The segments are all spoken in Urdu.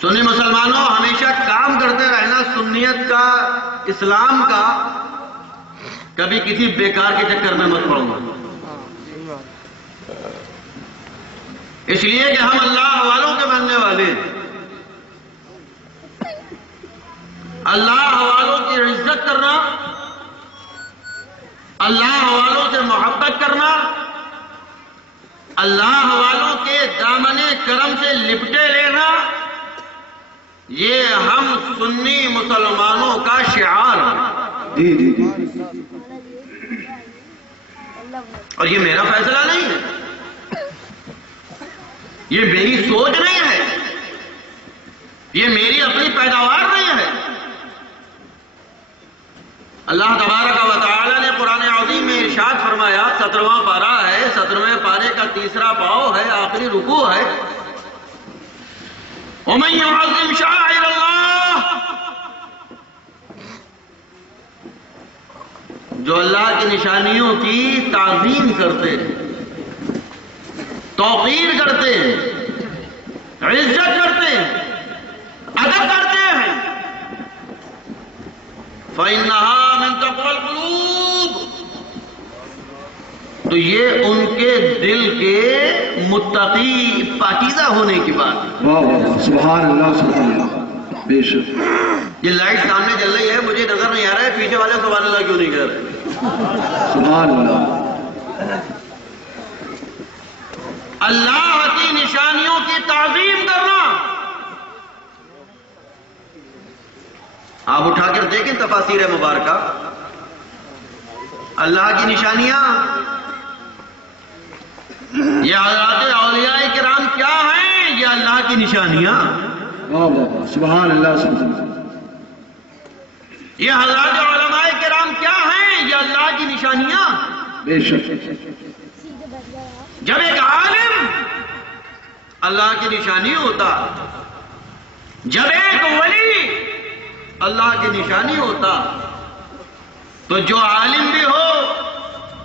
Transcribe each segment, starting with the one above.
سنی مسلمانوں ہمیشہ کام کرتے رہنا سنیت کا، اسلام کا، کبھی کسی بیکار کے چکر میں مت پڑوں گا. اس لیے کہ ہم اللہ والوں کے ماننے والے ہیں. اللہ والوں کی عزت کرنا، اللہ والوں سے محبت کرنا، اللہ والوں کے دامن کرم سے لپٹے لینا، یہ ہم سنی مسلمانوں کا شعار ہے. اور یہ میرا فیصلہ نہیں ہے، یہ میری سوچ نہیں ہے، یہ میری اپنی پیداوار نہیں ہے. اللہ تبارک و تعالی نے قرآن عظیم میں ارشاد فرمایا، 17واں پارہ ہے، 17ویں پارے کا تیسرا پاؤ ہے، آخری رکوع ہے، وَمَن يُعَظِّمْ شَعَائِرَ اللَّهِ، جو اللہ کی نشانیوں کی تعظیم کرتے ہیں، توقیر کرتے ہیں، عزت کرتے ہیں، ادب کرتے ہیں، فَإِنَّهَا مِن تَقْوَى الْقُلُوبِ، تو یہ ان کے دل کے متقی پاکیزہ ہونے کی بات ہے. واہ سبحان اللہ سبحان اللہ. بے شک یہ لائٹ سامنے جل رہی ہے، مجھے نظر نہیں آ رہا ہے پیچھے والے سبحان اللہ کیوں نہیں کہہ رہے. سبحان اللہ. اللہ کی نشانیوں کی تعظیم کرنا. آپ اٹھا کر دیکھیں تفاسیر مبارکہ، اللہ کی نشانیاں، یہ حضرات اولیاء کرام کیا ہیں؟ یہ اللہ کی نشانیاں. واہ واہ سبحان اللہ سبحان اللہ. یہ حضرات علماء کرام کیا ہیں؟ یہ اللہ کی نشانیاں. بے شک. جب ایک عالم اللہ کی نشانی ہوتا، جب ایک ولی اللہ کی نشانی ہوتا، تو جو عالم بھی ہو،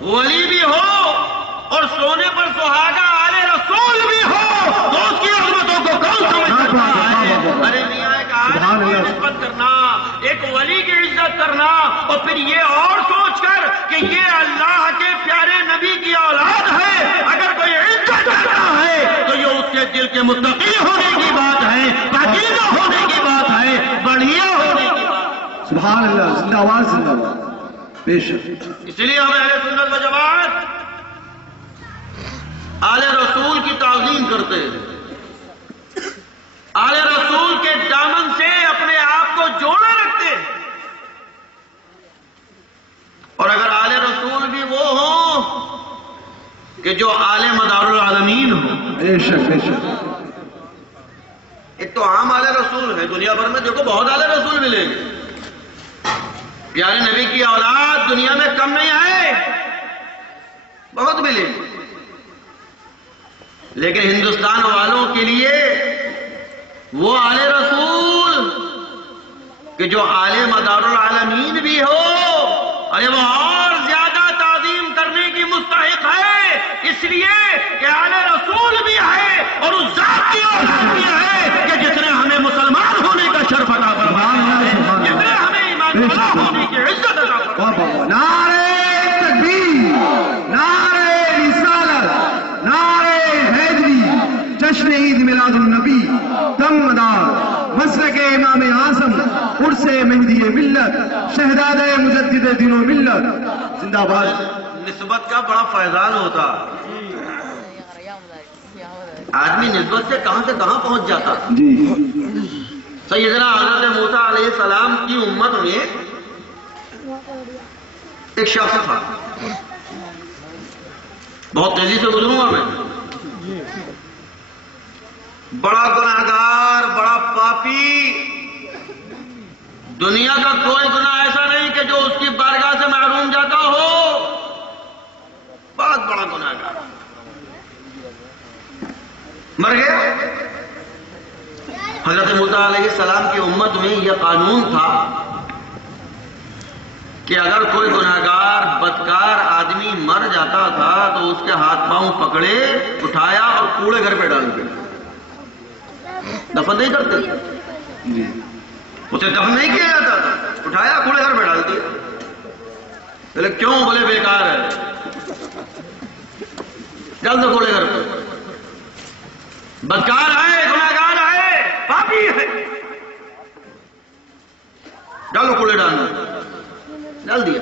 ولی بھی ہو، اور سونے پر سہاگا آل رسول بھی ہو، تو اس کی عظمتوں کو کون سمجھ سکتا ہے؟ ارے میاں، ایک عالم کی نسبت کرنا، ایک ولی کی عزت کرنا، اور پھر یہ اور سوچ کر کہ یہ اللہ کے پیارے نبی کی اولاد ہے، اگر کوئی عزت کرتا ہے تو یہ اس کے دل کے متقی ہونے کی بات ہے، پاکیزہ ہونے کی بات ہے، بڑھیا ہونے کی بات. سبحان اللہ. زندہ آواز زندہ آواز. بے شک. اس لیے ہم اہل سنت و جماعت آل رسول کی تعظیم کرتے ہیں، آل رسول کے دامن سے اپنے آپ کو جوڑے رکھتے ہیں. اور اگر آل رسول بھی وہ ہوں کہ جو آل مدار العالمین ہوں. بے شک بے شک. ایک تو عام آل رسول ہے، دنیا بھر میں دیکھو بہت آل رسول ملیں گے، پیارے نبی کی اولاد دنیا میں کم نہیں ہے، بہت ملیں گے. لیکن ہندوستان والوں کے لیے وہ آل رسول کہ جو آل مدار العالمین بھی ہو، ارے وہ اور زیادہ تعظیم کرنے کی مستحق ہے، اس لیے کہ آل رسول بھی ہے اور اس ذات کی اولاد بھی ہے کہ جس نے ہمیں مسلمان ہونے کا شرف عطا فرمایا ہے، جس نے ہمیں ایمان والا ہونے کی عزت عطا فرمایا ہے. نعرہ تکبیر، نعرہ رسالت، نعرہ حیدری، جشن عید میلاد النبی، دم مدار، مسلک امام اعظم، عرس مہدی ملت، شہزادہ مجدد دین و ملت. زندہ باد. نسبت کا بڑا فیضان ہوتا، آدمی نسبت سے کہاں پہنچ جاتا. جی. سیدنا حضرت موسیٰ علیہ السلام کی امت میں ایک شخص تھا، بہت تیزی سے گزروں گا میں، بڑا گناہگار، بڑا پاپی، دنیا کا کوئی گناہ ایسا نہیں کہ جو اس کی بارگاہ سے محروم جاتا ہو، بہت بڑا گناہگار، مر گیا. حضرت موسیٰ علیہ السلام کی امت میں یہ قانون تھا کہ اگر کوئی گناہگار بدکار آدمی مر جاتا تھا تو اس کے ہاتھ پاؤں پکڑے، اٹھایا اور کوڑے گھر پہ ڈال دیا. دفن نہیں کرتے، اسے دفن نہیں کیا جاتا تھا، اٹھایا کوڑے گھر میں ڈال دیا. بولے کیوں؟ بولے بیکار ہے، ڈال دو کوڑے گھر پہ. بدکار ہے، گناہگار ہے، پاپی ہے، ڈالو کوڑے، ڈال دیا.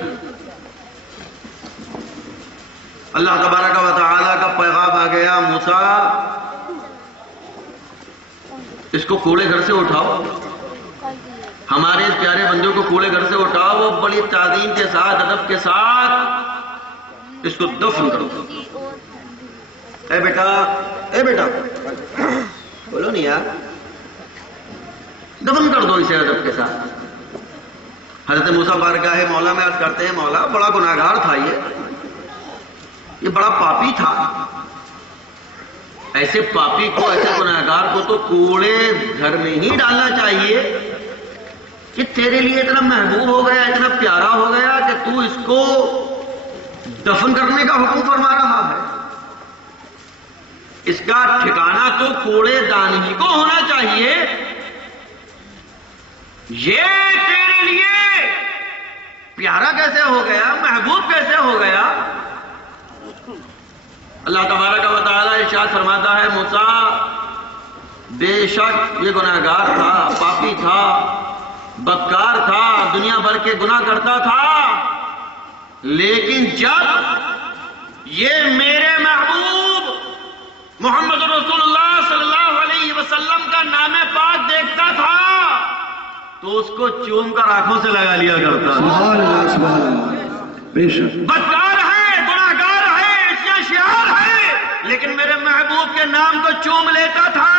اللہ تبارک و تعالیٰ کا پیغام آ گیا، موسیٰ اس کو کوڑے گھر سے اٹھاؤ، ہمارے اس پیارے بندے کو کوڑے گھر سے اٹھاؤ، وہ بڑی تعظیم کے ساتھ، ادب کے ساتھ اس کو دفن کرو. اے بیٹا بولو نہیں یار، دفن کر دو اسے ادب کے ساتھ. حضرت موسیٰ بارگاہ مولا میں عرض کرتے ہیں، مولا بڑا گناہگار تھا، یہ بڑا پاپی تھا. ایسے پاپی کو، ایسے گناہگار کو تو کوڑے گھر میں ہی ڈالنا چاہیے کہ تیرے لیے اتنا محبوب ہو گیا، اتنا پیارا ہو گیا کہ تو اس کو دفن کرنے کا حکم فرما رہا ہے. اس کا ٹھکانہ تو کوڑے دان ہی کو ہونا چاہیے. یہ تیرے لیے پیارا کیسے ہو گیا، محبوب کیسے ہو گیا؟ اللہ تبارک و تعالیٰ ارشاد فرماتا ہے، موسیٰ بے شک یہ گناہگار تھا، پاپی تھا، بدکار تھا، دنیا بھر کے گناہ کرتا تھا، لیکن جب یہ میرے محبوب محمد رسول اللہ صلی اللہ علیہ وسلم کا نام پاک دیکھتا تھا تو اس کو چوم کر آنکھوں سے لگا لیا کرتا تھا. سبحان اللہ، سبحان اللہ. بے شک بدکار ہے، گناہگار ہے، شیار ہے، لیکن میرے محبوب کے نام کو چوم لیتا تھا.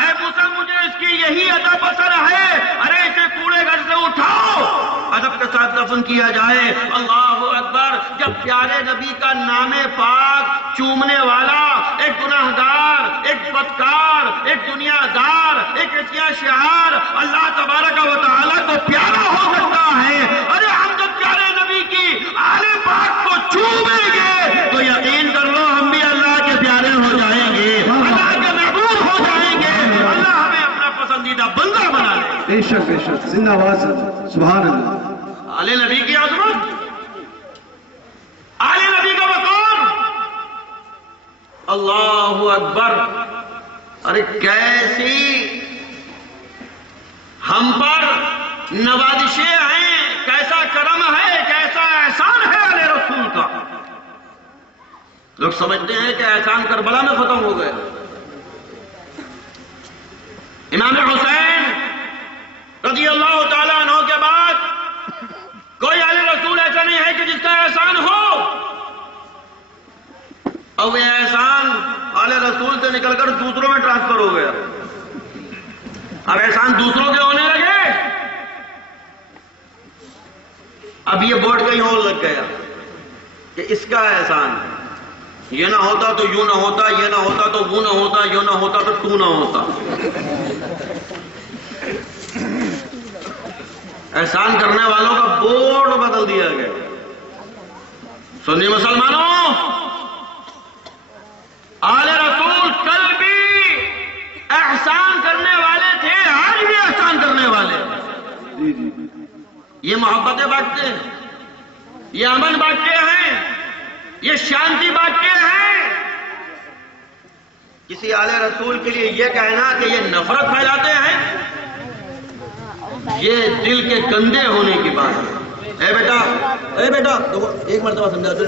اے موسیٰ مجھے اس کی یہی ادب پسند ہے، ارے اسے کوڑے گھر سے اٹھاؤ، ادب کے ساتھ دفن کیا جائے. اللہ اکبر. جب پیارے نبی کا نام پاک چومنے والا ایک گناہگار، ایک بدکار، ایک دنیا دار، ایک عصیاں شعار اللہ تبارک و تعالیٰ کو پیارا ہو سکتا ہے، ارے ہم جب پیارے نبی کی آل پاک کو چومیں گے تو یقین کر لو ہم بھی اللہ کے پیارے ہو جائیں گے، اللہ کے محبوب ہو جائیں گے. اللہ ہمیں اپنا پسندیدہ بندہ بنا لے. بے شک بے شک. زندہ باد. سبحان اللہ. آل نبی کی عظمت، آل نبی کا وقار، اللہ اکبر. ارے کیسی ہم پر نوازشیں ہیں، کیسا کرم ہے، کیسا احسان ہے آل رسول کا. لوگ سمجھتے ہیں کہ احسان کربلا میں ختم ہو گئے. امام حسین رضی اللہ تعالیٰ عنہ کے بعد کوئی آل رسول ایسا نہیں ہے کہ جس کا احسان ہو، اور یہ احسان آل رسول سے نکل کر دوسروں میں ٹرانسفر ہو گیا. اب احسان دوسروں کے ہونے لگے، اب یہ بورڈ کہیں اور لگ گیا کہ اس کا احسان ہے، یہ نہ ہوتا تو یوں نہ ہوتا، یہ نہ ہوتا تو وہ نہ ہوتا، یوں نہ ہوتا تو تو نہ ہوتا. احسان کرنے والوں کا بورڈ بدل دیا گیا. سنی مسلمانوں، آل رسول کل بھی احسان کرنے والے تھے، آج بھی احسان کرنے والے. یہ محبتیں بانٹتے ہیں، یہ امن بانٹتے ہیں، یہ شانتی بانٹتے ہیں. کسی آل رسول کے لیے یہ کہنا کہ یہ نفرت پھیلاتے ہیں، یہ دل کے گندے ہونے کی بات ہے. اے بیٹا ایک مرتبہ سمجھا دو.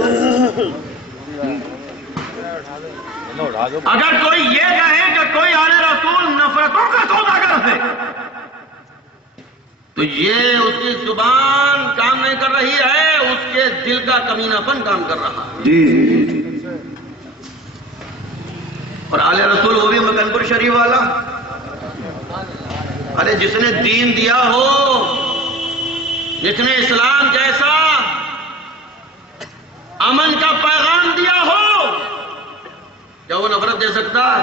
اگر کوئی یہ کہے کہ کوئی آل رسول نفرتوں کا سوداگر ہے تو یہ اس کی زبان کام نہیں کر رہی ہے، اس کے دل کا کمینہ پن کام کر رہا ہے. جی. اور آل رسول وہ بھی مکن پور شریف والا، ارے جس نے دین دیا ہو، جس نے اسلام جیسا امن کا پیغام دیا ہو، کیا وہ نفرت دے سکتا ہے؟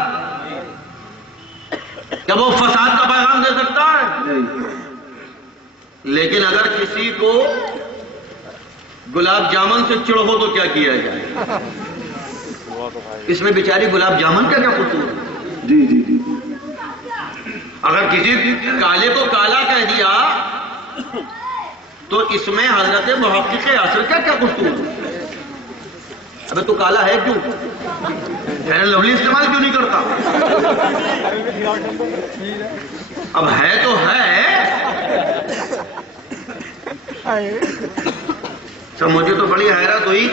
کیا وہ فساد کا پیغام دے سکتا ہے؟ لیکن اگر کسی کو گلاب جامن سے چڑ ہو تو کیا کیا جائے؟ اس میں بیچاری گلاب جامن کا کیا قصور ہے؟ جی. اگر کسی کالے کو کالا کہہ دیا تو اس میں حضرت محقق عصر کا کیا قصور؟ ابے تو کالا ہے کیوں؟ فیئر اینڈ لولی استعمال کیوں نہیں کرتا؟ اب ہے تو ہے. سب مجھے تو بڑی حیرت ہوئی.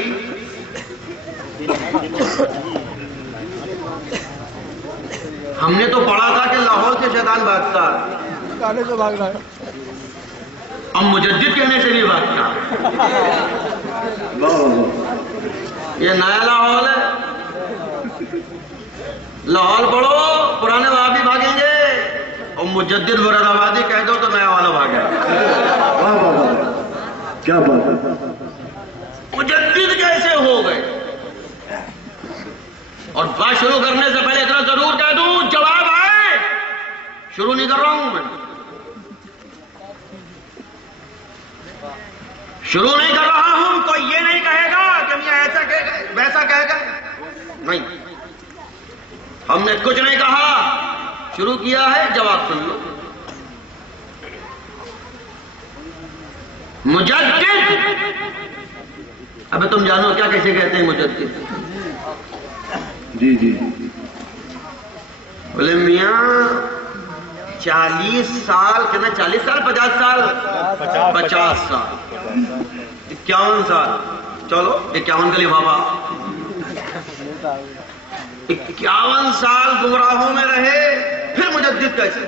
ہم نے تو پڑھا تھا کہ لاہور سے شیطان بھاگتا ہے، سے بھاگ رہا ہے. اب مجدد کہنے سے بھی بھاگتا ہے. یہ نیا لاہور ہے. لاہور پڑھو پرانے وہاں بھی بھاگیں گے، اور مجدد مراد آبادی کہہ دو تو نیا والا بھاگے. کیا بات ہے. مجدد کیسے ہو گئے؟ اور بات شروع کرنے سے پہلے اتنا ضرور کہہ دوں، جواب آئے. شروع نہیں کر رہا ہوں میں، شروع نہیں کر رہا ہوں. کوئی یہ نہیں کہے گا کہ میاں ایسا کہے گا ویسا کہے گا، نہیں. ہم نے کچھ نہیں کہا، شروع کیا ہے. جواب سن لو. مجدد، ابے تم جانو کیا کیسے کہتے ہیں مجدد؟ جی جی. بولے میاں 40 سال کہنا، 40 سال 50 سال 50 سال 51 سال، چلو 51 کا لفافہ، 51 سال گمراہوں میں رہے، پھر مجدد کیسے؟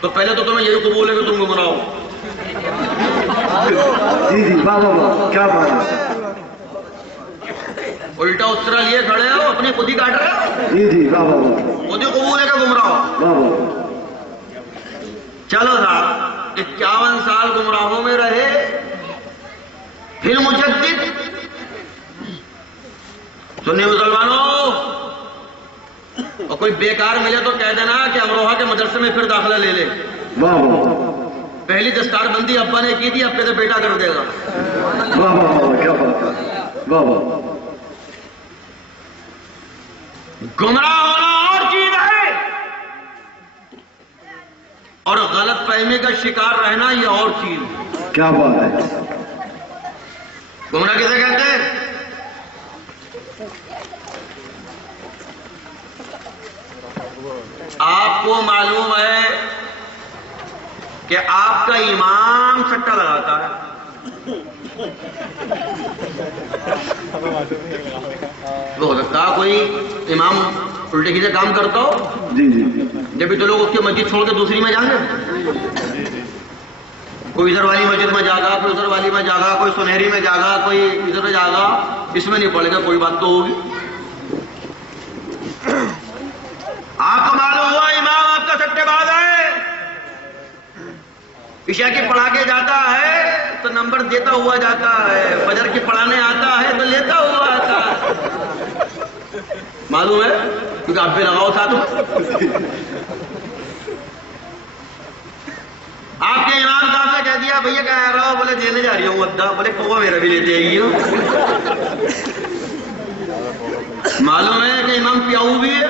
تو پہلے تو تمہیں یہی قبول ہے کہ تم گمراہ ہو. جی جی. واہ واہ واہ، کیا بات ہے. الٹا اس طرح لیے کھڑے ہو، اپنی خود ہی کاٹ رہے ہو. جی جی. واہ واہ واہ، خود ہی قبول ہے کہ گمراہ ہو. واہ واہ. چلو صاحب 51 سال گمراہوں میں رہے، پھر مجدد. سنیے مسلمانوں، اور کوئی بیکار ملے تو کہہ دینا کہ امروہہ کے مدرسے میں پھر داخلہ لے لے. واہ واہ. پہلی دستار بندی ابا نے کی تھی، اب پہ بیٹا کر دے گا. واہ واہ واہ، کیا بات ہے. واہ واہ. گمراہ ہونا اور چیز ہے، اور غلط فہمی کا شکار رہنا یہ اور چیز ہے. کیا بات ہے. گمراہ کسے کہتے ہیں؟ آپ کو معلوم ہے کہ آپ کا امام سٹا لگاتا ہے، ہو سکتا ہے کوئی امام الٹے سیدھے کام کرتا ہو، جی جی. جبھی تو لوگ اس کی مسجد چھوڑ کے دوسری میں جائیں گے. کوئی ادھر والی مسجد میں جاگا، کوئی ادھر والی میں جاگا، کوئی سنہری میں جاگا، کوئی ادھر جاگا. اس میں نہیں پڑے گا، کوئی بات تو ہوگی. آپ کو معلوم ہوا امام آپ کا سٹے باز ہے، عشاء کی پڑھا کے جاتا ہے تو نمبر دیتا ہوا جاتا ہے، فجر کی پڑھانے آتا ہے تو لیتا ہوا آتا ہے. معلوم ہے کیونکہ آپ بھی لگاؤ تھا. تو آپ کے امام صاحب نے کہہ دیا بھیا کہاں آ رہا ہو؟ بولے دینے جا رہی ہوں ادا. بولے کوا میرا بھی لیتے آئیے ہو. معلوم ہے کہ امام پیاؤ بھی ہے.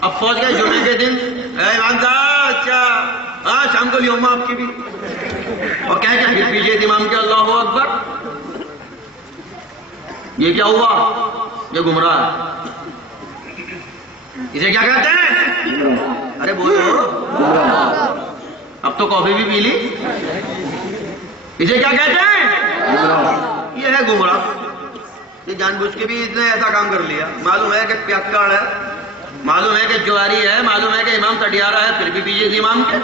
اب پہنچ گئے جمعے کے دن، امام صاحب اچھا ہاں شام کو لیوں آپ کی بھی، اور کہہ کے پھر پیچھے امام کے اللہ اکبر. یہ کیا ہوا؟ یہ گمراہ ہے. اسے کیا کہتے ہیں؟ ارے بولو، اب تو کافی بھی پی لی. اسے کیا کہتے ہیں؟ یہ ہے گمراہ. یہ جان بوجھ کے بھی اس نے ایسا کام کر لیا. معلوم ہے کہ پیکڑ ہے، معلوم ہے کہ جواری ہے، معلوم ہے کہ امام تٹیارا ہے، پھر بھی پیچھے امام کے.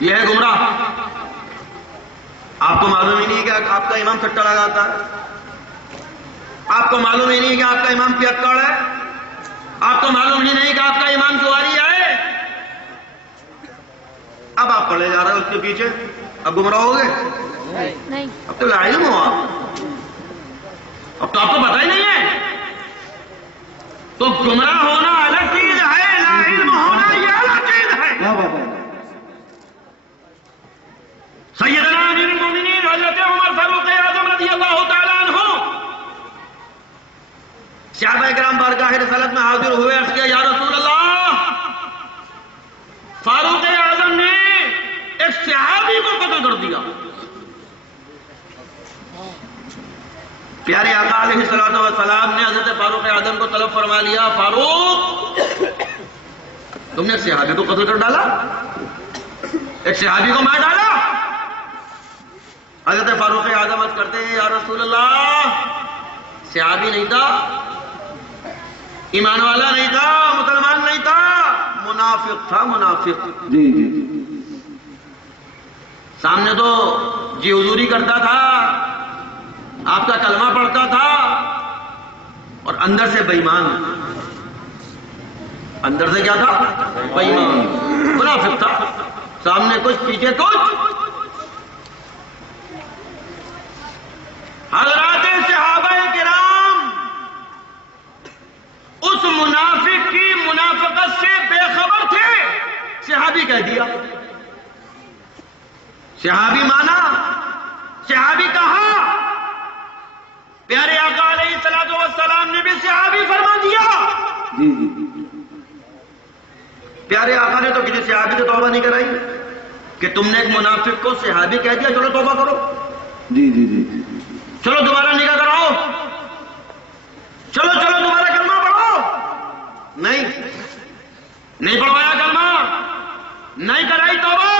یہ ہے گمراہ. آپ کو معلوم ہی نہیں کہ آپ کا امام سٹا لگاتا ہے، آپ کو معلوم ہی نہیں کہ آپ کا امام پیکڑ ہے، آپ کو معلوم ہی نہیں کہ آپ کا امام جواری ہے. اب آپ پڑھے جا رہے ہیں اس کے پیچھے، اب گمراہ ہو گئے؟ نہیں. اب تو لاعلم ہو آپ، اب تو آپ کو پتہ ہی نہیں ہے. تو گمراہ ہونا الگ چیز ہے، لا علم ہونا یہ الگ چیز ہے. واہ واہ واہ. سیدنا امیر المومنین حضرت عمر فاروق اعظم رضی اللہ تعالیٰ عنہ، صحابہ کرام بارگاہ رسالت میں حاضر ہوئے، عرض کیا یا رسول اللہ، فاروق اعظم نے ایک صحابی کو قتل کر دیا۔ پیارے آقا علیہ الصلوۃ والسلام نے حضرت فاروق اعظم کو طلب فرما لیا، فاروق تم نے ایک صحابی کو قتل کر ڈالا، ایک صحابی کو مار ڈالا۔ حضرت فاروق اعظم عرض کرتے ہیں یا رسول اللہ، صحابی نہیں تھا، ایمان والا نہیں تھا، مسلمان نہیں تھا، منافق تھا، منافق۔ جی جی سامنے تو جی حضوری کرتا تھا، آپ کا کلمہ پڑھتا تھا، اور اندر سے بے ایمان، اندر سے کیا تھا؟ بے ایمان، منافق تھا، سامنے کچھ پیچھے کچھ۔ حضرات صحابہ کرام اس منافق کی منافقت سے بے خبر تھے، صحابی کہہ دیا، صحابی مانا، صحابی کہا، پیارے آقا علیہ الصلوۃ والسلام نے بھی صحابی فرما دیا۔ جی جی پیارے آقا نے تو کسی صحابی سے توبہ نہیں کرائی کہ تم نے ایک منافق کو صحابی کہہ دیا، چلو توبہ کرو، جی جی جی چلو دوبارہ نکاح کراؤ، چلو چلو دوبارہ کلمہ پڑھو۔ نہیں پڑھوایا کلمہ، نہیں کرائی توبہ،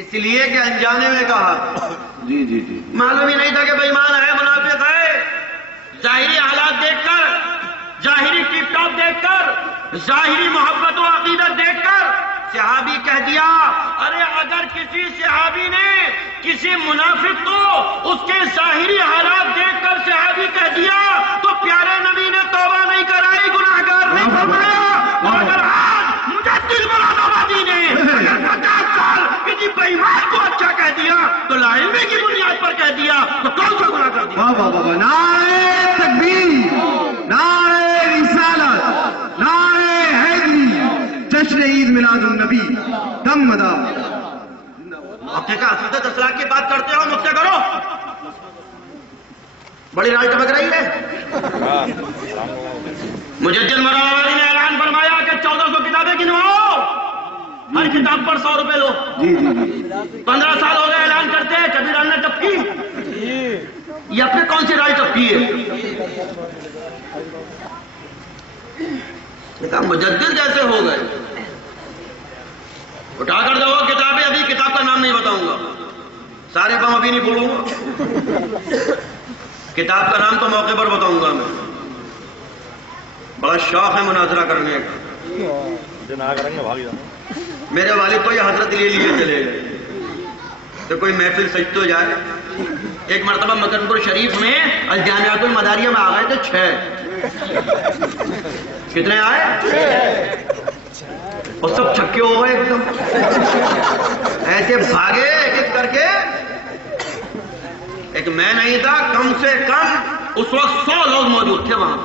اس لیے کہ انجانے میں کہا، جی جی جی معلوم ہی نہیں تھا کہ بے ایمان ہے، منافق ہے۔ ظاہری حالات دیکھ کر، ظاہری ٹپ ٹاپ دیکھ کر، ظاہری محبت و عقیدت دیکھ کر صحابی کہہ دیا۔ ارے اگر کسی صحابی نے کسی منافق کو اس کے ظاہری حالات دیکھ کر صحابی کہہ دیا تو پیارے نبی نے توبہ نہیں کرائی، گناہگار نہیں فرمایا۔ اور اگر آج مجدد مولانا آبادی نے اگر 50 سال کسی بے ایمان کو اچھا کہہ دیا تو لا علمی کی بنیاد پر کہہ دیا تو کون سا گناہ کر دیا؟ واہ واہ واہ، نعرہ تکبیر، نعرہ رسالت، نعرہ حیدری، جشن عید میلاد النبی، دم مدا۔ اب دیکھا حضرت 10 لاکھ کی بات کرتے ہو، مجھ سے کرو، بڑی رائے چمک رہی ہے۔ مجدد مولانا والی نے اعلان فرمایا کہ 1400 کتابیں گنواؤ، ہر کتاب پر 100 روپے لو۔ جی جی جی 15 سال ہو گئے اعلان کرتے ہیں، کبھی رائے نے ٹپکی؟ یہ اپنے کون سی رائے ٹپکی ہے؟ کہا مجدد کیسے ہو گئے؟ اٹھا کر دو کتابیں، ابھی کتاب کا نام نہیں بتاؤں گا، سارے بم ابھی نہیں بولوں گا، کتاب کا نام تو موقع پر بتاؤں گا میں۔ بڑا شوق ہے مناظرہ کرنے کا، میرے والد کو یہ حضرت لیے چلے گئے تو کوئی محفل سج تو جائے۔ ایک مرتبہ مکن پور شریف میں الجامعۃ المداریہ میں آ گئے تھے 6، کتنے آئے؟ اور سب چھکے ہو گئے، ایک دم ایسے بھاگے ایک ایک کر کے۔ ایک میں نہیں تھا، کم سے کم اس وقت 100 لوگ موجود تھے وہاں۔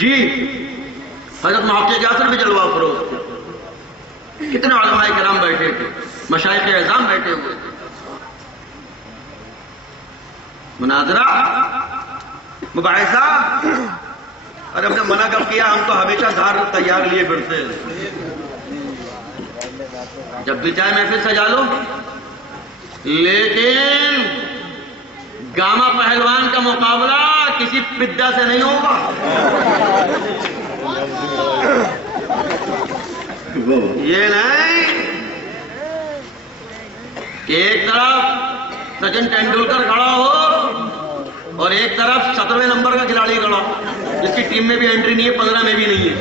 جی حضرت محقق یاسر بھی جلوہ فروز تھے، کتنے علماء کرام بیٹھے تھے، مشائخ اعظام بیٹھے ہوئے تھے۔ مناظرہ، مباحثہ، اور ہم نے منع کر کیا، ہم تو ہمیشہ دھار تیار لیے پھرتے ہیں، جب بھی چاہے محفل سجا لو، لیکن گاما پہلوان کا مقابلہ کسی پدہ سے نہیں ہوگا۔ یہ نہیں کہ ایک طرف سچن تینڈولکر کھڑا ہو اور ایک طرف 17ویں نمبر کا کھلاڑی کھڑا ہو، جس کی ٹیم میں بھی انٹری نہیں ہے، 15 میں بھی نہیں ہے۔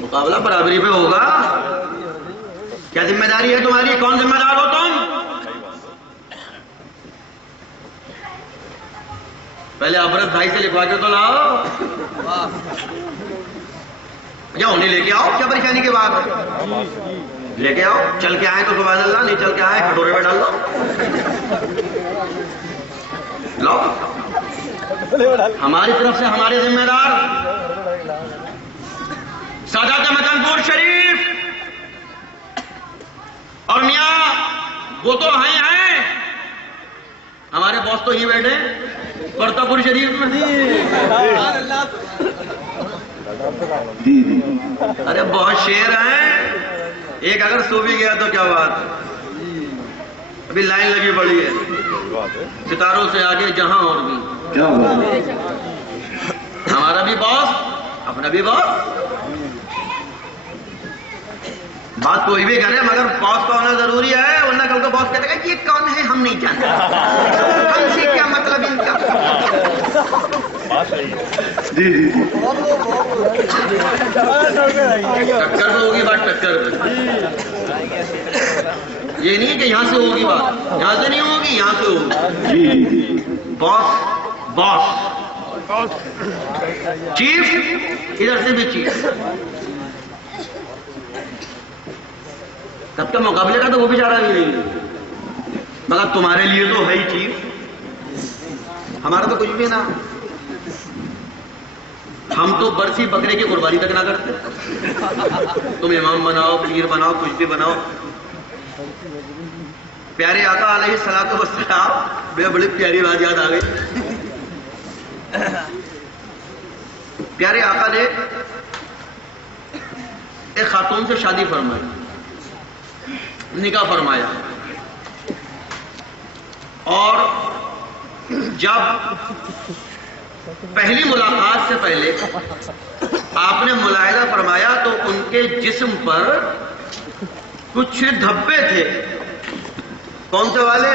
مقابلہ برابری پہ ہوگا۔ کیا ذمہ داری ہے تمہاری؟ کون ذمہ دار ہو تم؟ پہلے ابرت بھائی سے لکھوا کے تو لاؤ، یا انہیں لے کے آؤ، کیا پریشانی کی بات ہے؟ لے کے آؤ، چل کے آئے تو سبحان اللہ، نہیں چل کے آئے کٹورے میں ڈال لو۔ ہماری طرف سے ہمارے ذمہ دار سادات مکن پور شریف اور میاں وہ تو ہیں، ہمارے باس تو ہی بیٹھے کرتاپور شریف میں. ارے بہت شیر ہیں. ایک اگر سو بھی گیا تو کیا بات. ابھی لائن لگی پڑی ہے ستاروں سے آگے جہاں اور بھی. کیا بات. ہمارا بھی باس اپنا بھی باس. بات کوئی بھی کرے مگر باس کا ہونا ضروری ہے, ورنہ کل کو باس کہتے ہیں یہ کون ہے ہم نہیں جانتے, ہم سے کیا مطلب ان کا. جی جی جی. ٹکر میں ہوگی بات, ٹکر میں. یہ نہیں کہ یہاں سے ہوگی بات, یہاں سے نہیں ہوگی, یہاں سے ہوگی. جی جی. باس باس چیف, ادھر سے بھی چیف. تب کا مقابلے کا تو وہ بھی جا رہا نہیں, مگر تمہارے لیے تو ہے ہی چیف, ہمارا تو کچھ بھی نہ. ہم تو برسی بکرے کی قربانی تک نہ کرتے. تم امام بناؤ, پیر بناؤ, کچھ بھی بناؤ. پیارے آقا علیہ الصلوۃ والسلام, بڑی پیاری بات یاد آ گئی. پیارے آقا نے ایک خاتون سے شادی فرمائی, نکاح فرمایا, اور جب پہلی ملاقات سے پہلے آپ نے ملاحظہ فرمایا تو ان کے جسم پر کچھ دھبے تھے. کون سے والے؟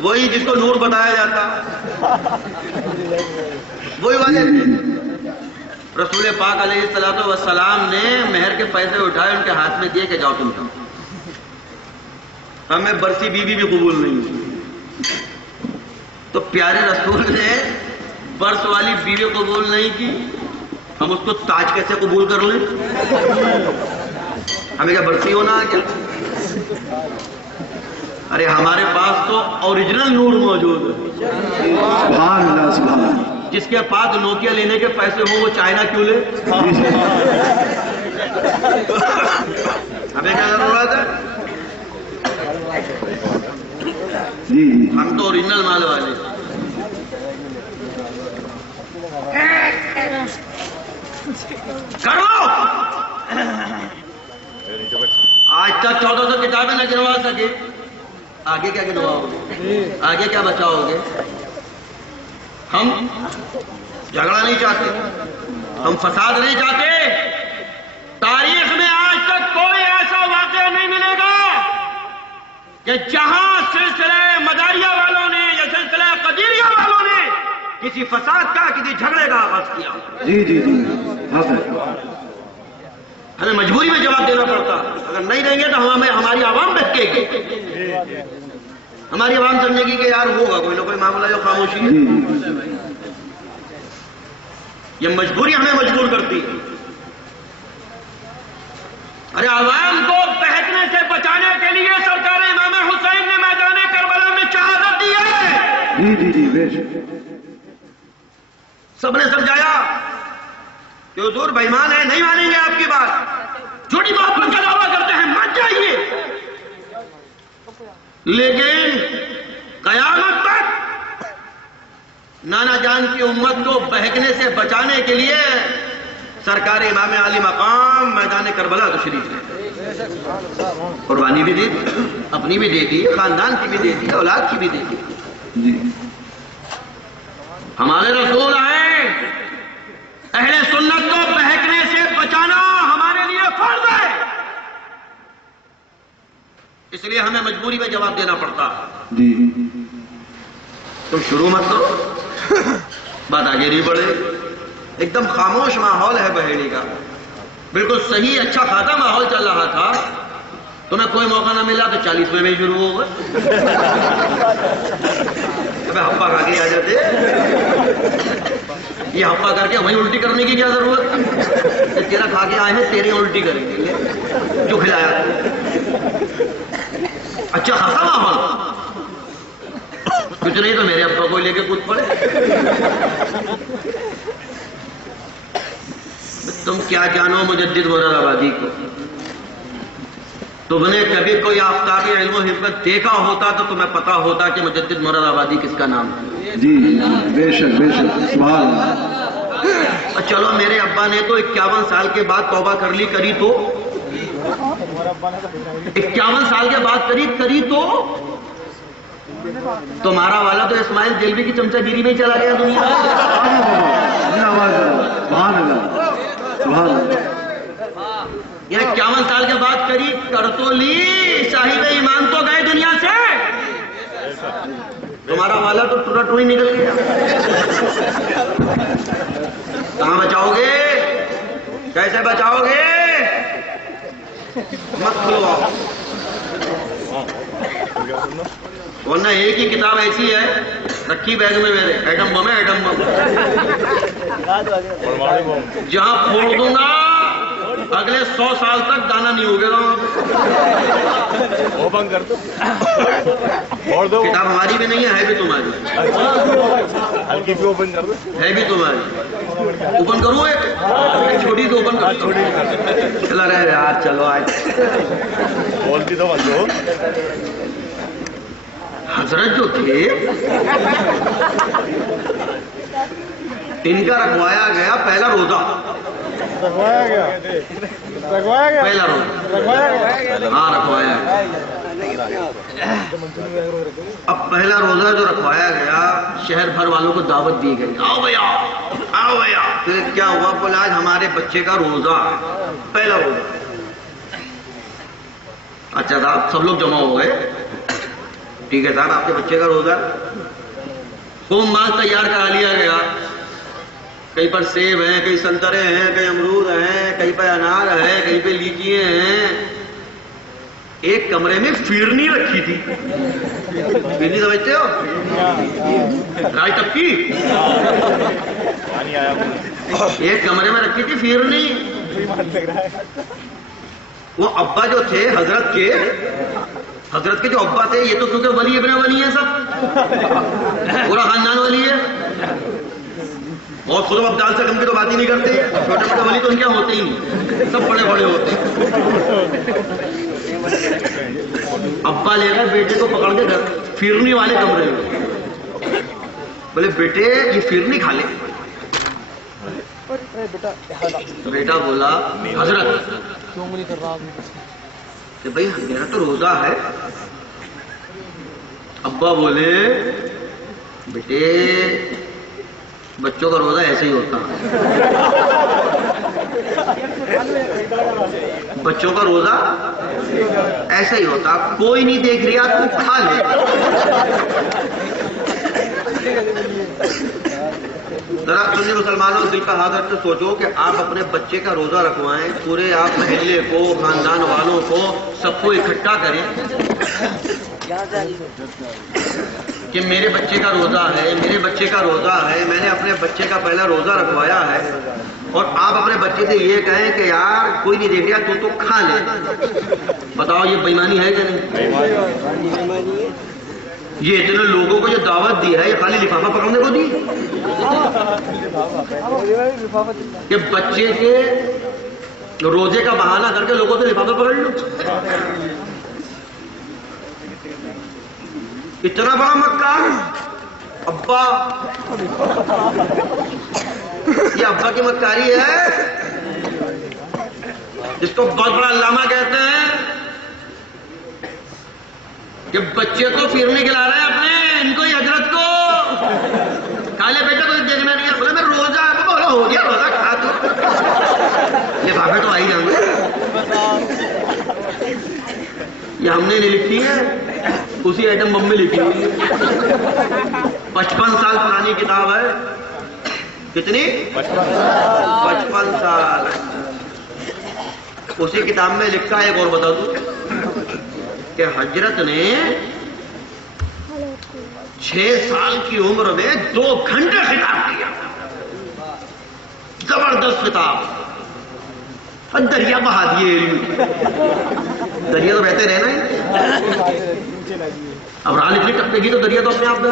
وہی جس کو نور بتایا جاتا, وہی والے. رسول پاک علیہ الصلوۃ والسلام نے مہر کے پیسے اٹھائے, ان کے ہاتھ میں دیے کہ جاؤ تم جاؤ, ہمیں برسی بیوی بھی قبول نہیں. تو پیارے رسول نے برس والی بیوی قبول نہیں کی, ہم اس کو تاج کیسے قبول کر لیں؟ ہمیں کیا برسی ہونا ہے کیا؟ ارے ہمارے پاس تو اوریجنل نور موجود ہے. سبحان اللہ سبحان اللہ. جس کے پاس نوکیا لینے کے پیسے ہوں وہ چائنا کیوں لے؟ ہمیں کیا ضرورت ہے؟ جی جی. ہم تو اوریجنل مال والے. کرو آج تک 1400 کتابیں نہ گنوا سکے, آگے کیا گنواؤ گے؟ آگے کیا بچاؤ گے؟ ہم جھگڑا نہیں چاہتے, ہم فساد نہیں چاہتے. تاریخ میں آج تک کوئی ایسا واقعہ نہیں ملے گا کہ جہاں سلسلہ مداریہ والوں نے یا سلسلہ قدیریہ والوں نے کسی فساد کا, کسی جھگڑے کا آغاز کیا. جی جی جی. ہمیں مجبوری میں جواب دینا پڑتا. اگر نہیں دیں گے تو ہماری عوام بہکے گی. ہماری عوام سمجھے گی کہ یار ہوگا کوئی نہ کوئی معاملہ جو خاموشی ہے. یہ مجبوری ہمیں مجبور کرتی ہے. ارے عوام کو بہکنے سے بچانے کے لیے سرکار امام حسین نے میدان کربلا میں شہادت دی ہے. جی جی جی. بے شک. سب نے سمجھایا کہ حضور بےایمان ہے, نہیں مانیں گے آپ کی بات, جھوٹی بات بن کا دعویٰ کرتے ہیں, مان جائیے. لیکن قیامت تک نانا جان کی امت کو بہکنے سے بچانے کے لیے سرکار امام علی مقام میدان کربلا تشریف لے. قربانی بھی دی, اپنی بھی دے دی, خاندان کی بھی دے دی, اولاد کی بھی دے دی. ہمارے رسول آئے, اہل سنت کو بہکنے سے بچانا ہمارے لیے فرض ہے. اس لیے ہمیں مجبوری میں جواب دینا پڑتا. جی. تو شروع مت کرو, بات آگے نہیں بڑھے. ایک دم خاموش ماحول ہے بحیری کا, بالکل صحیح اچھا خاصا ماحول چل رہا تھا. تمہیں کوئی موقع نہ ملا تو 40ویں میں شروع ہوگا. ہپا کھا کے آ جاتے, یہ ہپا کر کے وہیں الٹی کرنے کی کیا ضرورت؟ تیرا کھا کے آئے ہیں, تیری الٹی کریں گے جو کھلایا. اچھا خاصا ماحول, کچھ نہیں تو میرے ابا کو لے کے کود پڑے. تم کیا جانو مجدد مراد آبادی کو, تم نے کبھی کوئی آفتاب علم و حکمت دیکھا ہوتا تو تمہیں پتا ہوتا کہ مجدد مراد آبادی کس کا نام ہے. جی بے شک سبحان اللہ. چلو میرے ابا نے تو 51 سال کے بعد توبہ کری تو 51 سال کے بعد کری تو تمہارا والا تو اسماعیل جلوی کی چمچہ گیری میں چلا گیا دنیا یہ 51 سال کے بعد کر تو لی، صاحب ایمان تو گئے دنیا سے، تمہارا والا تو ٹورا ٹوری نکل گیا. کہاں بچاؤ گے؟ کیسے بچاؤ گے؟ مت کھلواؤ، ورنہ ایک ہی کتاب ایسی ہے رکھی بیگ میں میرے، ایٹم بم ہے، ایٹم بم جہاں پھوڑ دوں گا اگلے 100 سال تک دانا نہیں ہوگا وہاں. کتاب ہماری بھی نہیں ہے بھی تمہاری، ہے بھی تمہاری. اوپن کروں ایک چھوٹی سے اوپن کرو. چلا رہے یار، چلو آج بولتی تو بندو. حضرت جو تھے ان کا رکھوایا گیا پہلا روزہ، پہلا روزہ، ہاں رکھوایا گیا. اب پہلا روزہ جو رکھوایا گیا، شہر بھر والوں کو دعوت دی گئی، آؤ بھیا آؤ بھیا. پھر کیا ہوا؟ بولا آج ہمارے بچے کا روزہ، پہلا روزہ. اچھا صاحب سب لوگ جمع ہو گئے، ٹھیک ہے صاحب آپ کے بچے کا روزہ. خوب مال تیار کرا لیا گیا، کہیں پر سیب ہیں، کہیں سنترے ہیں، کہیں امرود ہیں، کہیں پہ انار ہے، کہیں پہ لیچیاں ہیں. ایک کمرے میں فیرنی رکھی تھی، فیرنی سمجھتے ہو؟ راج ٹپکی. ایک کمرے میں رکھی تھی فیرنی. وہ ابا جو تھے حضرت کے جو ابا تھے، یہ تو کیونکہ ولی ابن ولی ہیں، سب پورا خاندان ولی ہے، اور خود ابدال سے کم کی تو بات ہی نہیں کرتے. چھوٹے چھوٹے ولی تو ان کے ہوتے ہی نہیں، سب بڑے بڑے ہوتے ہیں. ابا لے گئے بیٹے کو پکڑ کے فیرنی والے کمرے میں، بولے بیٹے یہ فیرنی کھا لے. بیٹا بولا حضرت کہ بھائی میرا تو روزہ ہے. ابا بولے بیٹے بچوں کا روزہ ایسے ہی ہوتا ہے، بچوں کا روزہ ایسے ہی ہوتا، کوئی نہیں دیکھ رہا تو کھا لے. ذرا تم مسلمانوں دل کا حاضر تو سوچو کہ آپ اپنے بچے کا روزہ رکھوائیں، پورے آپ محلے کو، خاندان والوں کو، سب کو اکٹھا کریں کہ میرے بچے کا روزہ ہے، میرے بچے کا روزہ ہے، میں نے اپنے بچے کا پہلا روزہ رکھوایا ہے، اور آپ اپنے بچے سے یہ کہیں کہ یار کوئی نہیں دیکھ رہا تو کھا لے. بتاؤ یہ بےایمانی ہے کہ نہیں؟ یہ اتنے لوگوں کو جو دعوت دی ہے، یہ خالی لفافہ پکڑنے کو دی کہ بچے کے روزے کا بہانہ کر کے لوگوں سے لفافہ پکڑ لو. اتنا بڑا مکار ابا، یہ ابا کی مکاری ہے جس کو بہت بڑا علامہ کہتے ہیں کہ بچے کو فیرنے کھلا رہے ہیں اپنے، ان کو حضرت کو کالے بیٹے کو دیکھنا نہیں ہے. بولے میں روزہ بولا ہو گیا روزہ کھا تو لفافے تو آئی جائیں گے. یہ ہم نے نہیں لکھی ہے، اسی ایٹم بم میں لکھی ہوئی ہے. 55 سال پرانی کتاب ہے. کتنی؟ 55 سال. اسی کتاب میں لکھا ہے، ایک اور بتا دوں کہ حضرت نے 6 سال کی عمر میں 2 گھنٹے خطاب کیا. زبردست خطاب. دریا بہا دیے علم، دریا تو بہتے رہنا ہے. اب راہ لکھنے ٹپے گی تو دریا تو اپنے آپ میں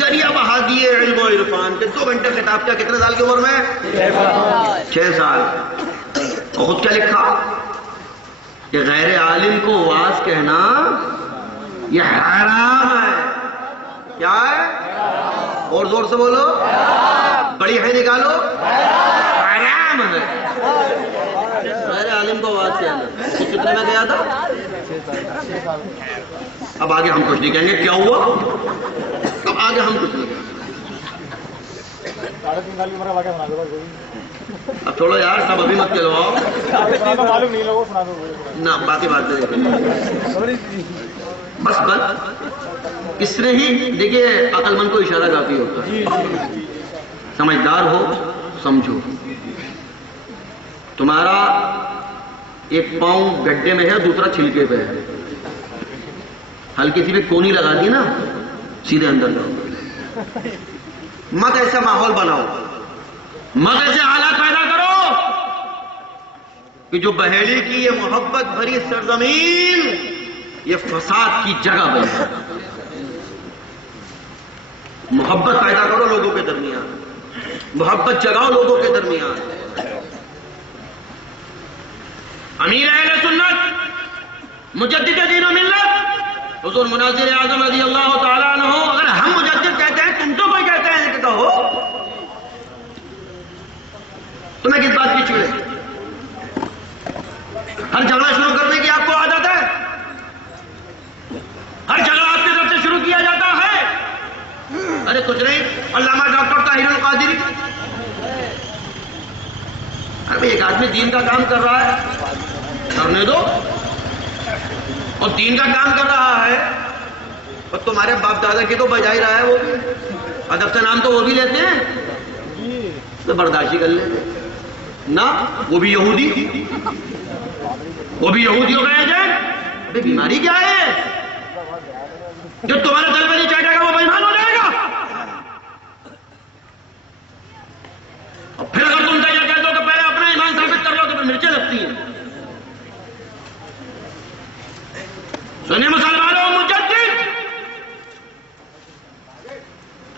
دریا بہا دیے علم و عرفان کے. 2 گھنٹے خطاب کیا. کتنے سال کی عمر میں؟ 6 سال. اور خود کیا لکھا؟ کہ غیر عالم کو واعظ کہنا یہ حرام ہے. کیا ہے؟ اور زور سے بولو. بڑی ہے نکالو. حرام ہے غیر عالم کو واعظ کہنا. کتنے میں گیا تھا؟ اب آگے ہم کچھ نہیں کہیں گے. کیا ہوا؟ اب آگے ہم کچھ نہیں کہیں گے. اب چھوڑو یار, سب ابھی مت کہلواؤ نہ, باقی بات بس اس نے ہی دیکھیے, عقل مند کو اشارہ کافی ہوتا ہے. سمجھدار ہو, سمجھو. تمہارا ایک پاؤں گڈھے میں ہے, دوسرا چھلکے پہ ہے. ہلکی سی بھی کونی لگا دی نا, سیدھے اندر جاؤ. مت ایسا ماحول بناؤ, مت ایسے حالات پیدا کرو کہ جو بحیلی کی یہ محبت بھری سرزمین یہ فساد کی جگہ بنے. محبت پیدا کرو لوگوں کے درمیان, محبت جگاؤ لوگوں کے درمیان. امیر اہل سنت, مجدد دین و ملت حضور مناظر اعظم رضی اللہ تعالیٰ عنہ, اگر ہم مجدد کہتے ہیں, تم تو کوئی کہتے ہیں کہ کہو, تمہیں کس بات کی چڑ ہے؟ ہر جھگڑا شروع کرنے کی آپ کو عادت ہے, ہر جھگڑا آپ کی طرف سے شروع کیا جاتا ہے. ارے کچھ نہیں, علامہ ڈاکٹر طاہر القادری, ارے ایک آدمی دین کا کام کر رہا ہے, کرنے دو. اور دین کا کام کر رہا ہے, اور تمہارے باپ دادا کی تو بجا ہی رہا ہے, وہ ادب سے نام تو وہ بھی لیتے ہیں, تو برداشت کر لیتے نا. وہ بھی یہودی, وہ بھی یہودی ہو گئے ہیں. ابھی بیماری کیا ہے؟ جو تمہارے دل میں نہیں چاہے گا وہ بےمان ہو جائے گا. اور پھر اگر تم یہ کہہ دو کہ پہلے اپنا ایمان ثابت کر لو تو پھر مرچیں لگتی ہیں. سنیے مسلمانوں, مجدد,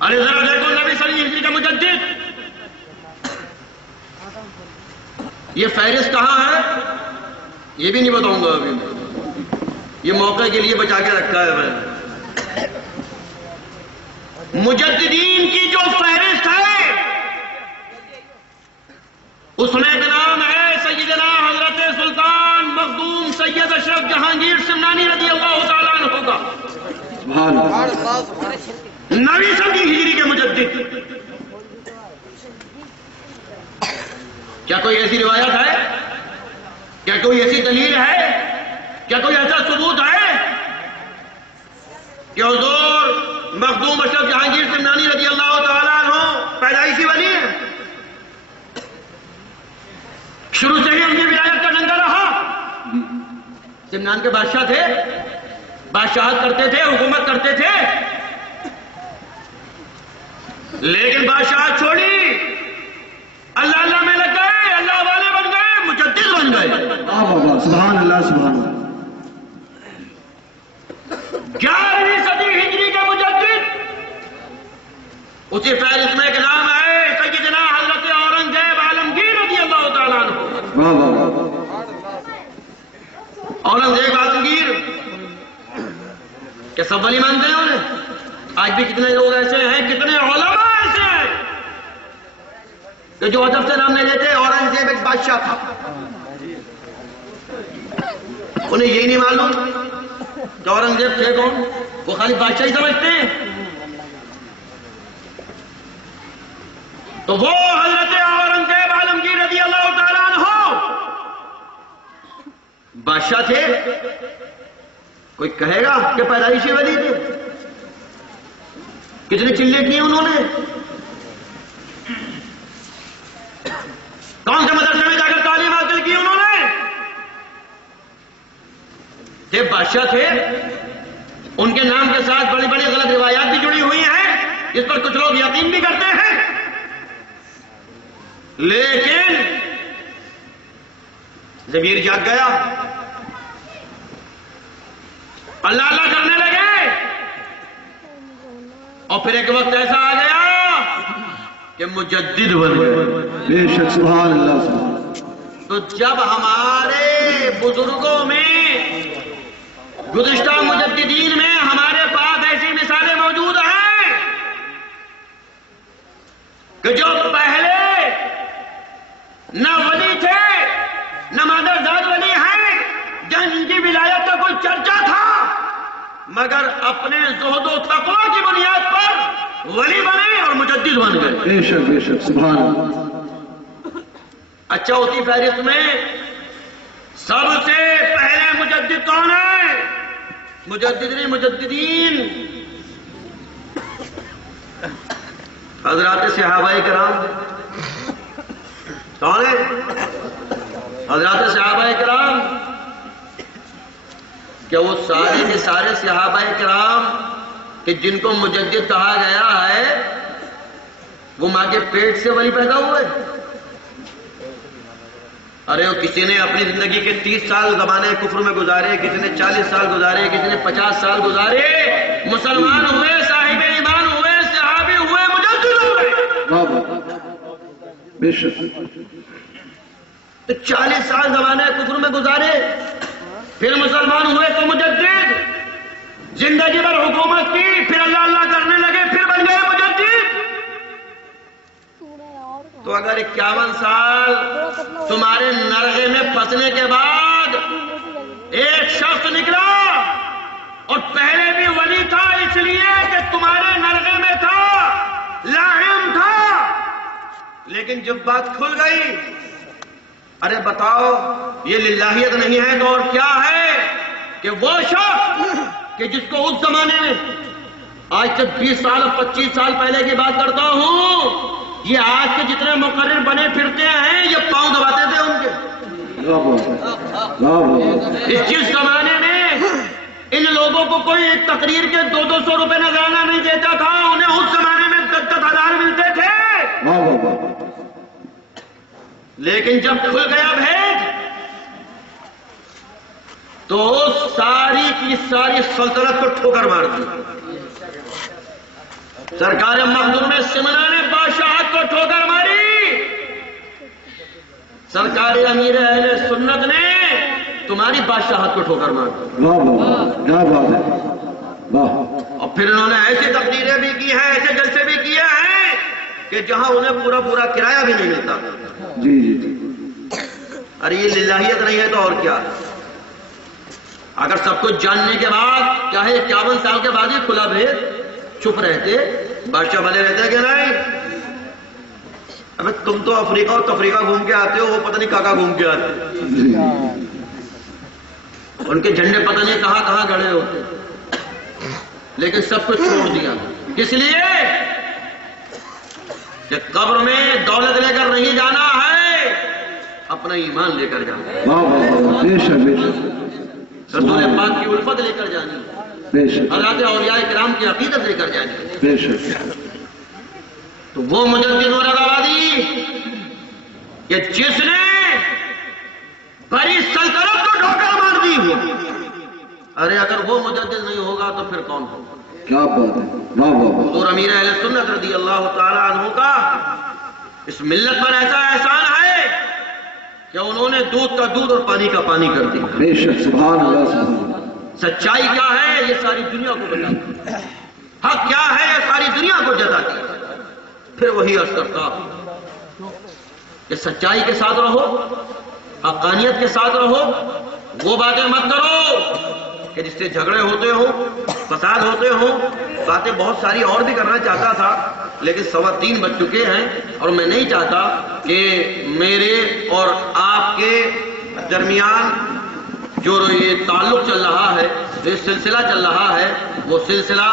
ارے ذرا دیکھو نبی صلی اللہ علیہ وسلم کا مجدد. یہ فہرست کہاں ہے یہ بھی نہیں بتاؤں گا ابھی, یہ موقع کے لیے بچا کے رکھا ہے میں. مجددین کی جو فہرست ہے اس میں ایک نام ہے سیدنا حضرت سلطان مخدوم سید اشرف جہانگیر سمنانی رضی اللہ تعالیٰ عنہ کا. نویں صدی ہجری کے مجدد. کیا کوئی ایسی روایت ہے, کیا کوئی ایسی دلیل ہے, کیا کوئی ایسا ثبوت ہے کہ حضور مخدوم اشرف جہانگیر سمنانی رضی اللہ تعالیٰ عنہ پیدائشی ولی ہے؟ شروع سے ہی ان کی ولایت کا ڈنکا رہا. سمنان کے بادشاہ تھے, بادشاہت کرتے تھے, حکومت کرتے تھے, لیکن بادشاہت چھوڑی, اللہ اللہ میں لگ گئے, اللہ والے بن گئے, مجدد بن گئے. سبحان اللہ, سبحان اللہ. 11ویں صدی ہجری کے مجدد, اسی فہرست میں ایک نام ہے سیدنا حضرت اورنگزیب عالمگیر رضی اللہ تعالیٰ عنہ. اورنگزیب عالمگیر کیا سب ولی مانتے ہیں انہیں؟ آج بھی کتنے لوگ ایسے ہیں, کتنے علماء ایسے ہیں کہ جو ادب سے نام نہیں لیتے. اورنگزیب ایک بادشاہ تھا, انہیں یہی نہیں معلوم کہ اورنگزیب تھے کون, وہ خالی بادشاہ ہی سمجھتے ہیں. تو وہ حضرت اورنگزیب عالمگیر رضی اللہ تعالیٰ عنہ بادشاہ تھے. کوئی کہے گا کہ پیدائشی ولی تھے؟ کتنے چلے کیے انہوں نے, کون سے مدرسے میں جا کر تعلیم حاصل کی انہوں نے؟ تھے بادشاہ تھے, ان کے نام کے ساتھ بڑی بڑی غلط روایات بھی جڑی ہوئی ہیں, اس پر کچھ لوگ یقین بھی کرتے ہیں. لیکن ضمیر جاگ گیا, اللہ اللہ کرنے لگے, اور پھر ایک وقت ایسا آ گیا کہ مجدد بن گئے. بے شک, سبحان اللہ, سبحان اللہ. تو جب ہمارے بزرگوں میں، گزشتہ مجددین میں ہمارے پاس ایسی مثالیں موجود ہیں کہ جو پہلے نہ ولی تھے نہ مادرزاد ولی ہیں، جن کی ولایت کا کوئی چرچا تھا، مگر اپنے زہد و تقوی کی بنیاد پر ولی بنے اور مجدد بن گئے۔ بے شک بے شک، سبحان اللہ۔ اچھا، ہوتی فہرست میں سب سے پہلے مجدد کون ہے؟ مجدد نہیں، مجددین حضرات صحابہ کرام۔ کون ہے؟ حضرات صحابہ کرام۔ کیا وہ سارے کے سارے صحابہ کرام کہ جن کو مجدد کہا گیا ہے وہ ماں کے پیٹ سے ولی پیدا ہوئے؟ ارے وہ کسی نے اپنی زندگی کے 30 سال زمانے کفر میں گزارے، کسی نے 40 سال گزارے، کسی نے 50 سال گزارے، مسلمان ہوئے، صاحب ایمان ہوئے، صحابی ہوئے، مجدد ہوئے۔ بے شک۔ تو 40 سال زمانے کفر میں گزارے، پھر مسلمان ہوئے تو مجدد، زندگی بھر حکومت کی، پھر اللہ اللہ کرنے لگے، پھر بن گئے مجدد۔ تو اگر 51 سال تمہارے نرغے میں پھنسنے کے بعد ایک شخص نکلا اور پہلے بھی ولی تھا اس لیے کہ تمہارے نرغے میں تھا، لاہم تھا، لیکن جب بات کھل گئی، ارے بتاؤ یہ للہیت نہیں ہے تو اور کیا ہے؟ کہ وہ شخص کہ جس کو اس زمانے میں، آج سے 20 سال 25 سال پہلے کی بات کرتا ہوں، یہ آج کے جتنے مقرر بنے پھرتے ہیں یہ پاؤں دباتے تھے ان کے۔ جس زمانے میں ان لوگوں کو کوئی ایک تقریر کے 200 روپے نذرانہ نہیں دیتا تھا، انہیں اس زمانے میں 10,000 ملتے تھے۔ لیکن جب کھل گیا بھید تو ساری کی ساری سلطنت کو ٹھوکر مار دی۔ سرکار مخدوم سمنا نے بادشاہت کو ٹھوکر ماری، سرکار امیر اہل سنت نے تمہاری بادشاہت کو ٹھوکر مار دی۔ اور پھر انہوں نے ایسی تقریریں بھی کی ہیں، ایسے جلسے بھی کیے ہیں کہ جہاں انہیں پورا پورا کرایہ بھی نہیں ملتا۔ جی جی۔ ارے یہ للہیت نہیں ہے تو اور کیا؟ اگر سب کچھ جاننے کے بعد چاہے 51 سال کے بعد ہی کھلا بھید چپ رہتے، بادشاہ بنے رہتے کہ نہیں؟ ابھی تم تو افریقہ اور تفریقہ گھوم کے آتے ہو، وہ پتہ نہیں کہاں گھوم کے آتے، ان کے جھنڈے پتہ نہیں کہاں کہاں گڑے ہوتے، لیکن سب کچھ چھوڑ دیا۔ کس لیے؟ کہ قبر میں دولت لے کر نہیں جانا ہے، اپنا ایمان لے کر جانا ہے، رسول پاک کی الفت لے کر جانی ہے، حضرات اولیاء کرام کی عقیدت لے کر جانی ہے۔ تو وہ مجدد مراد آبادی کہ جس نے بڑی سلطنت کو ٹھوکر مار دی ہو، ارے اگر وہ مجدد نہیں ہوگا تو پھر کون ہوگا؟ کیا بات ہے! حضور امیر اہل سنت رضی اللہ تعالی عنہ کا اس ملت پر ایسا احسان ہے کہ انہوں نے دودھ کا دودھ اور پانی کا پانی کر دیا۔ بے شک، سبحان اللہ، سبحان اللہ۔ سچائی کیا ہے یہ ساری دنیا کو بتاتی ہے، حق کیا ہے یہ ساری دنیا کو جتاتی ہے۔ پھر وہی عرض کرتا کہ سچائی کے ساتھ رہو، حقانیت کے ساتھ رہو، وہ باتیں مت کرو کہ جس سے جھگڑے ہوتے ہوں، فساد ہوتے ہوں۔ باتیں بہت ساری اور بھی کرنا چاہتا تھا لیکن 3:15 بج چکے ہیں، اور میں نہیں چاہتا کہ میرے اور آپ کے درمیان جو یہ تعلق چل رہا ہے، جو سلسلہ چل رہا ہے، وہ سلسلہ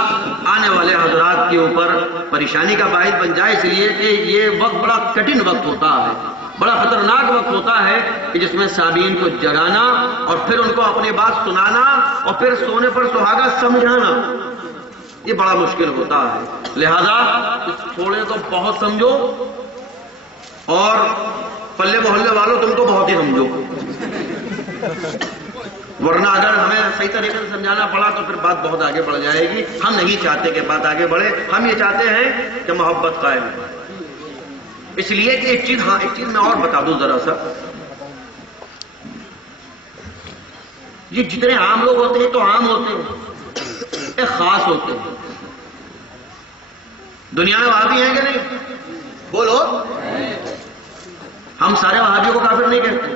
آنے والے حضرات کے اوپر پریشانی کا باعث بن جائے، اس لیے کہ یہ وقت بڑا کٹھن وقت ہوتا ہے، بڑا خطرناک وقت ہوتا ہے کہ جس میں سامعین کو جگانا اور پھر ان کو اپنی بات سنانا اور پھر سونے پر سہاگا سمجھانا، یہ بڑا مشکل ہوتا ہے۔ لہذا اس تھوڑے کو بہت سمجھو اور پلے محلے والوں تم کو بہت ہی سمجھو، ورنہ اگر ہمیں صحیح طریقے سے سمجھانا پڑا تو پھر بات بہت آگے بڑھ جائے گی۔ ہم نہیں چاہتے کہ بات آگے بڑھے، ہم یہ چاہتے ہیں کہ محبت قائم ہو۔ اس لیے کہ ایک چیز میں اور بتا دوں ذرا سا، یہ جتنے عام لوگ ہوتے ہیں تو عام ہوتے ہیں، ایک خاص ہوتے ہیں۔ دنیا میں وہابی ہیں کہ نہیں؟ بولو۔ ہم سارے وہابیوں کو کافر نہیں کہتے،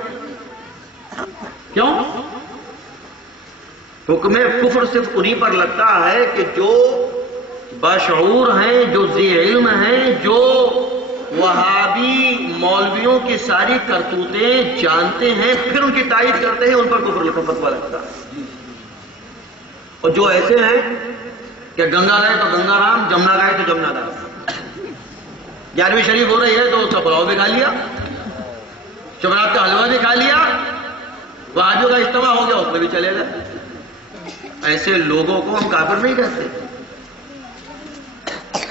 کیوں؟ حکم کفر صرف انہی پر لگتا ہے کہ جو باشعور ہیں، جو ذی علم ہیں، جو وہابی مولویوں کی ساری کرتوتیں جانتے ہیں پھر ان کی تائید کرتے ہیں، ان پر کفر کا فتویٰ لگتا ہے۔ اور جو ایسے ہیں کہ گنگا گئے تو گنگا رام، جمنا گئے تو جمنا رام، 11ویں شریف ہو رہی ہے تو اس کا پلاؤ بھی کھا لیا، جمعرات کا حلوہ بھی کھا لیا، وہابیوں کا اجتماع ہو گیا اس میں بھی چلے گئے۔ ایسے لوگوں کو ہم کافر نہیں کہتے۔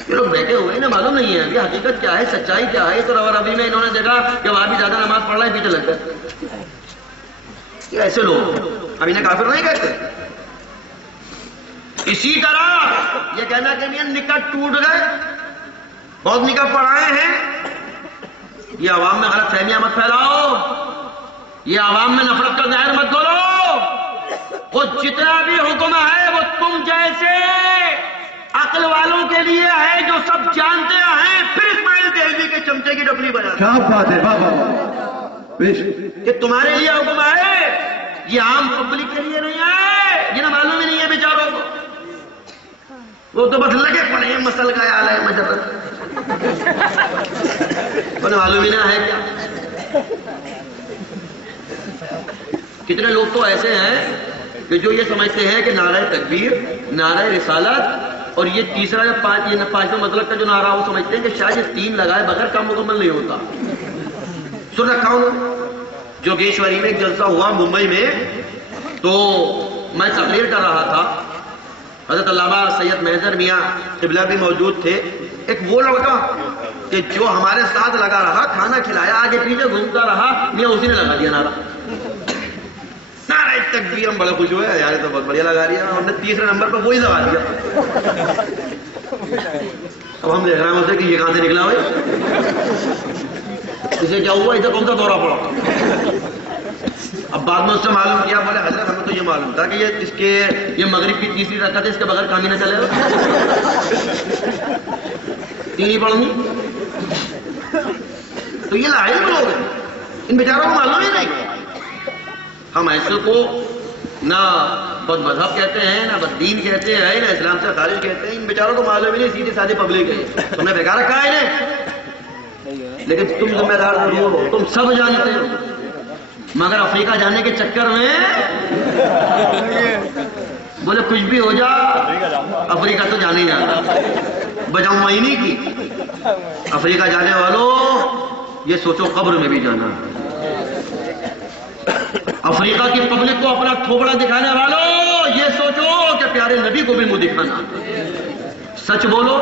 یہ لوگ بیٹھے ہوئے نا، معلوم نہیں ہے کہ حقیقت کیا ہے، سچائی کیا ہے۔ تو روا ربی میں انہوں نے دیکھا کہ وہاں بھی زیادہ نماز پڑھ رہا ہے، پیچھے لگ گئے۔ یہ ایسے لوگ ہم انہیں کافر نہیں کہتے۔ اسی طرح یہ کہنا کہ نہیں نکاح ٹوٹ گئے، بہت نکاح پڑھائے ہیں، یہ عوام میں غلط فہمیاں مت پھیلاؤ، یہ عوام میں نفرت کا زہر مت گھولو۔ وہ جتنا بھی حکم ہے وہ تم جیسے عقل والوں کے لیے ہے جو سب جانتے ہیں، پھر اسماعیل دہلوی کے چمچے کی ڈبلی بجا۔ کیا بات ہے بابا، کہ تمہارے لیے حکم ہے، یہ عام پبلک کے لیے نہیں ہے، یہ نہ معلوم ہی نہیں ہے بیچاروں کو، وہ تو بس لگے پڑے ہیں مسل کا حال ہے مجرد، انہیں معلوم ہی نہ ہے کیا۔ کتنے لوگ تو ایسے ہیں کہ جو یہ سمجھتے ہیں کہ نعرہ تکبیر، نعرہ رسالت اور یہ تیسرا یا پانچواں مطلب کا جو نعرہ وہ سمجھتے ہیں کہ شاید یہ 3 لگائے بغیر کام مکمل نہیں ہوتا۔ سن رکھا ہوں جوگیشوری میں ایک جلسہ ہوا ممبئی میں، تو میں تقریر کر رہا تھا، حضرت علامہ سید محضر میاں قبلہ بھی موجود تھے۔ ایک وہ لڑکا کہ جو ہمارے ساتھ لگا رہا، کھانا کھلایا، آگے پیچھے گھومتا رہا، میاں اسی نے لگا دیا نعرہ تکبیر۔ ہم بڑے خوش ہوئے، یار تو بہت بڑھیا لگا رہا، ہم نے تیسرے نمبر پر وہی لگا دیا۔ اب ہم دیکھ رہے ہیں اسے کہ یہ کہاں سے نکلا ہوئے، اسے کیا ہوا، اسے کون سا دورہ پڑا۔ اب بعد میں اس سے معلوم کیا، بولے حضرت ہمیں تو یہ معلوم تھا کہ یہ مغرب کی تیسری رکعت ہے، اس کے بغیر کام ہی نہ چلے گا، 3 ہی پڑھوں گی۔ تو یہ لاعلم لوگ ہیں، ان بیچاروں کو معلوم ہی نہیں۔ ہم ایسے کو نہ بد مذہب کہتے ہیں، نہ بد دین کہتے ہیں، نہ اسلام سے خارج کہتے ہیں، ان بیچاروں کو معلوم ہی نہیں، سیدھی سادی پبلک ہے، تم نے بیکار رکھا ہے انہیں۔ لیکن تم ذمہ دار ضرور ہو، تم سب جانتے ہو، مگر افریقہ جانے کے چکر میں بولے کچھ بھی ہو جا افریقہ تو جانے ہی جانا، بجاؤں مہینے کی۔ افریقہ جانے والوں یہ سوچو قبر میں بھی جانا، افریقہ کی پبلک کو اپنا تھوبڑا دکھانے والوں یہ سوچو کہ پیارے نبی کو بھی منہ دکھانا۔ سچ بولو،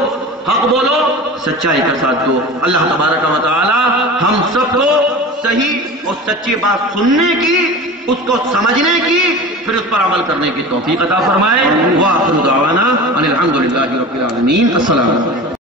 حق بولو، سچائی کا ساتھ دو۔ اللہ تبارک و تعالی ہم سب کو صحیح اور سچی بات سننے کی، اس کو سمجھنے کی، پھر اس پر عمل کرنے کی توفیق عطا فرمائے۔ وآخر دعوانا ان الحمد للہ رب العالمین۔ السلام علیکم۔